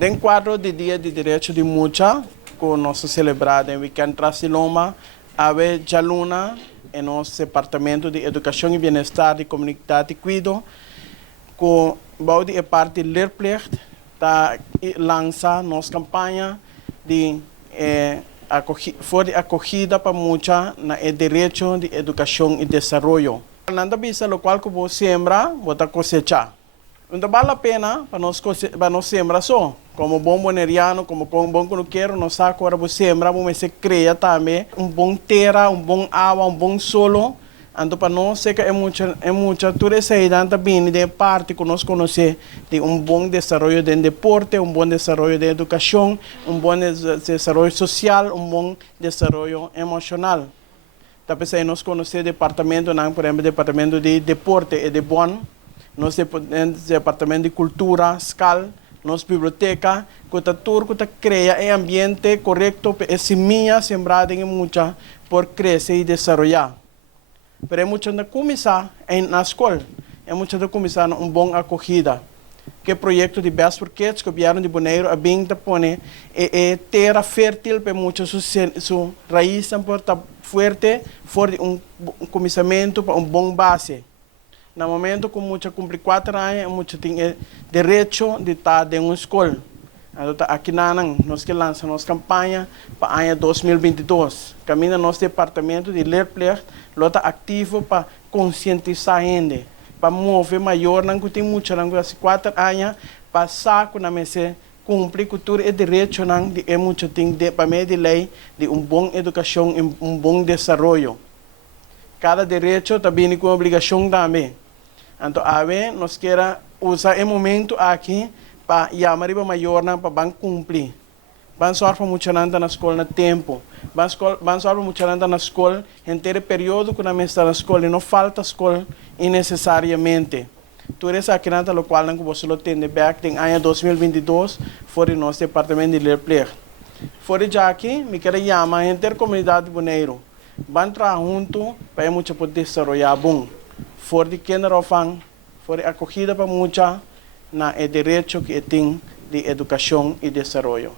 Den quadro de Dia de Direito de Mucha, que nós celebramos em Weekend Trasiloma, ave Jaluna, em nosso Departamento de Educação e Bem-Estar e Comunidade e Cuido, com Baudi e parte Leerplicht, está lança nossa campanha de acogida para mucha na direito de educação e desenvolvimento. Nanda bisa lo qual que você sembra, você cosecha. Não vale a pena para nós sembrar só. Como bom boneriano, como bom conuqueiro, nós agora você sembra, você cria também bom terra, bom água, bom solo. Então, para nós, é muita toda essa ideia também de parte que nós conhecemos de bom desenvolvimento de deporte, bom desenvolvimento de educação, bom desenvolvimento social, bom desenvolvimento emocional. Talvez aí nós conhecemos departamento, por exemplo, departamento de deporte e de bom, nós departamento de cultura, escola, nossa biblioteca, que tudo cria um ambiente correto para semilha sembrada em muita por crescer e desenvolver. Pero é muito de começar na escola, é muito de começar boa acolhida. Que projeto de Best for Kids, que vieram de Bonaire, a bem da pone, terra fértil para muitas sua raiz por forte, for começamento para bom base. No momento que muita cumpre 4 anos, muita tem direito de estar em uma escola. Então, aqui nós que lançamos nossa campanha para o ano 2022. Caminha nosso departamento de Leerplicht, lota ativo para conscientizar a gente, para mover maior, não tem muito, não tem 4 anos, para saco na mesa, cumprir cultura e direito, não de muito tem para meio de lei de boa educação e bom desenvolvimento. Cada direito também com obrigação também. Então, nós queremos usar o momento aqui para chamar para maior para cumprir. Vamos sorrir muito na escola no tempo. Vamos sorrir muito na escola em ter período que nós estamos na escola e não falta escola innecessariamente. Tudo isso aqui na qual você tem back em ano 2022 fora nosso departamento de Leerplicht. Fora já aqui, me quero chamar a intercomunidade de Bonaire. Vamos trabalhar junto para muito poder desenvolver bom. Fora de kinderofang, fora acogida para muita na direito que tem de educação e desenvolvimento.